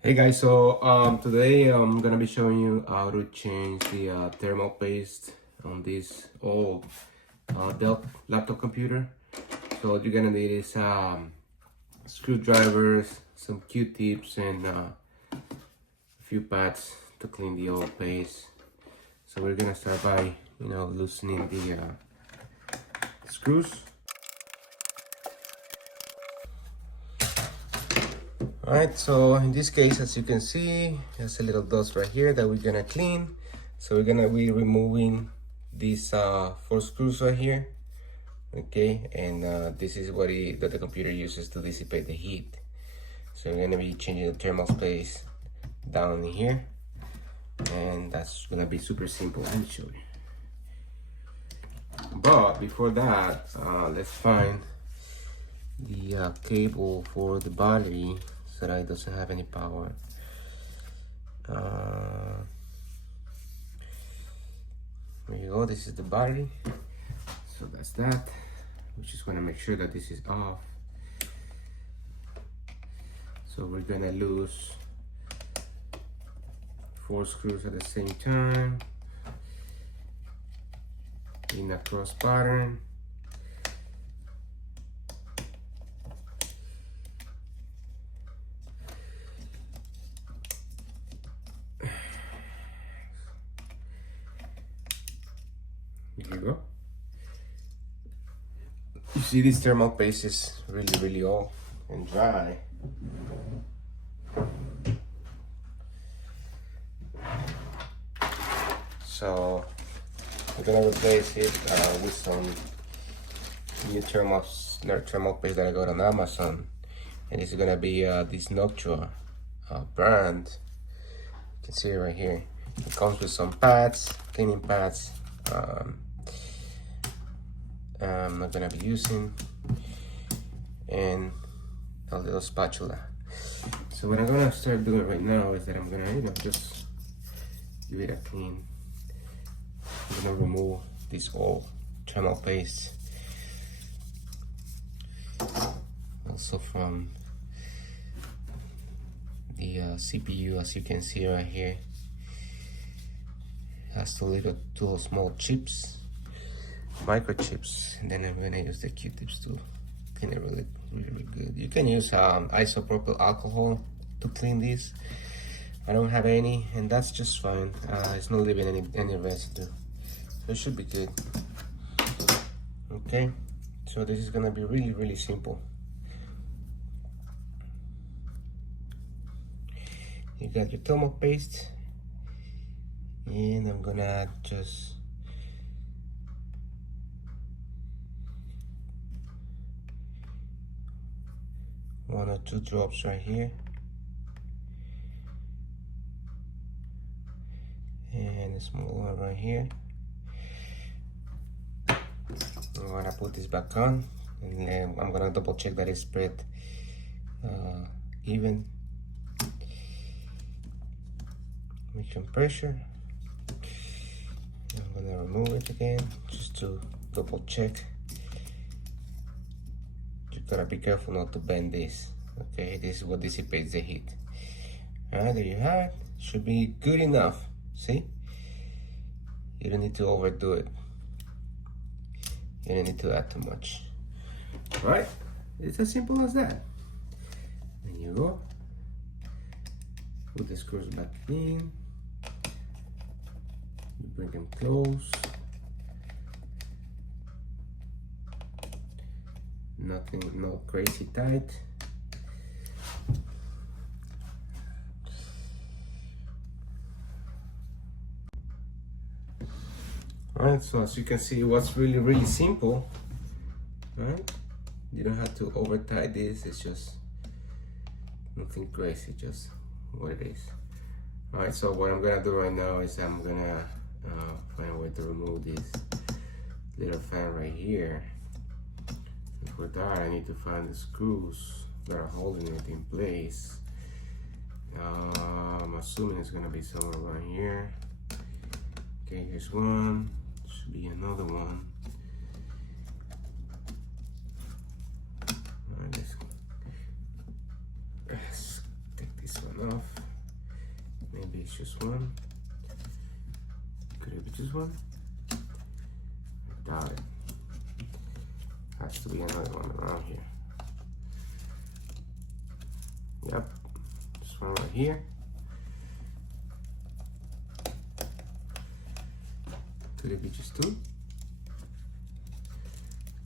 Hey guys, so today I'm gonna be showing you how to change the thermal paste on this old Dell laptop computer. So what you're gonna need is screwdrivers, some Q-tips, and a few pads to clean the old paste. So we're gonna start by loosening the screws. Alright, so in this case, as you can see, there's a little dust right here that we're gonna clean. So we're gonna be removing these 4 screws right here. Okay, and this is what that the computer uses to dissipate the heat. So we're gonna be changing the thermal space down in here, and that's gonna be super simple. Let me show you. But before that, let's find the cable for the battery so that it doesn't have any power. There you go, this is the battery. So that's that. We just want to make sure that this is off. So we're gonna lose 4 screws at the same time in a cross pattern. There you go. You see, this thermal paste is really old and dry. So we're gonna replace it with some new thermal paste that I got on Amazon, and it's gonna be this Noctua brand. You can see it right here. It comes with some pads, cleaning pads. I'm not gonna be using, and a little spatula. So what I'm gonna start doing right now is that I'm gonna just give it a clean. I'm gonna remove this old thermal paste, also from the CPU. As you can see right here, it has two small chips, microchips, and then I'm gonna use the Q-tips to clean it really good. You can use isopropyl alcohol to clean this. I don't have any, and that's just fine. It's not leaving any residue, so it should be good. Okay, so this is gonna be really simple. You got your thermal paste, and I'm gonna add just one or two drops right here, and a small one right here. I'm gonna put this back on, and then I'm gonna double check that it's spread even. Make some pressure. I'm gonna remove it again just to double check. You gotta be careful not to bend this. Okay, this is what dissipates the heat. Alright, there you have it. Should be good enough. See? You don't need to overdo it. You don't need to add too much. Alright, it's as simple as that. There you go. Put the screws back in. You bring them close. Nothing, no crazy tight. Alright, so as you can see, it was really simple. Right? You don't have to over tie this, it's just nothing crazy, just what it is. Alright, so what I'm gonna do right now is I'm gonna find a way to remove this little fan right here. And for that, I need to find the screws that are holding it in place. I'm assuming it's gonna be somewhere around here. Okay, here's one. Should be another one. Alright, let's take this one one off. Maybe it's just one. Could it be just one? I doubt it. Has to be another one around here. Yep, this one right here. Could it be just two?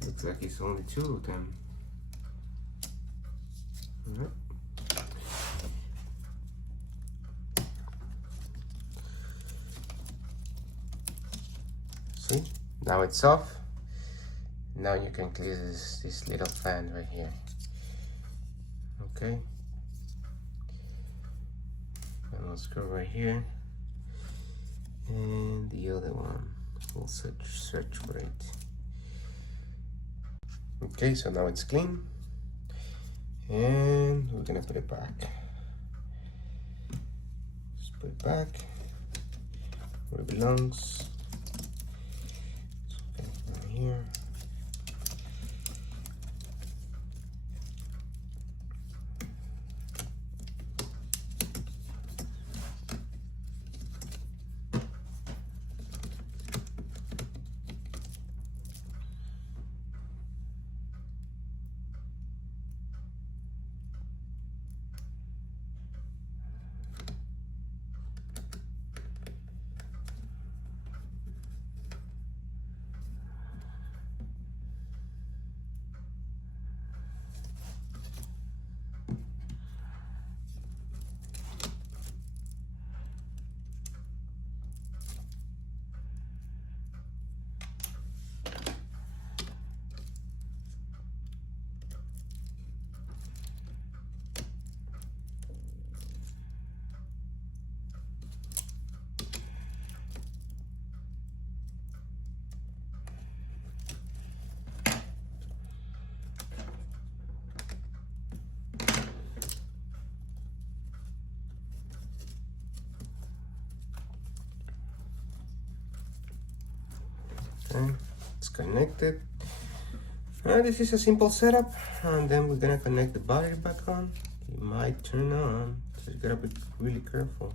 Looks like it's only two of them. All right. See, now it's off. Now you can clear this little fan right here. Okay. And let's go right here. And the other one will search for it. Okay, so now it's clean. And we're gonna put it back. Just put it back where it belongs. Okay, right here. Okay, it's connected. This is a simple setup, and then we're gonna connect the battery back on. It might turn on, so you gotta be really careful.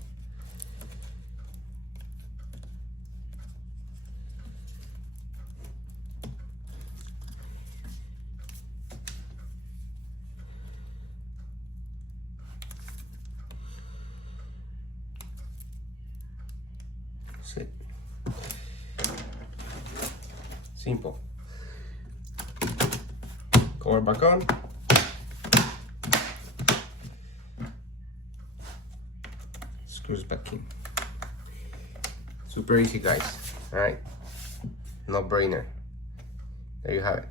That's it. Simple. Cover back on. Screws back in. Super easy, guys. All right, no brainer. There you have it.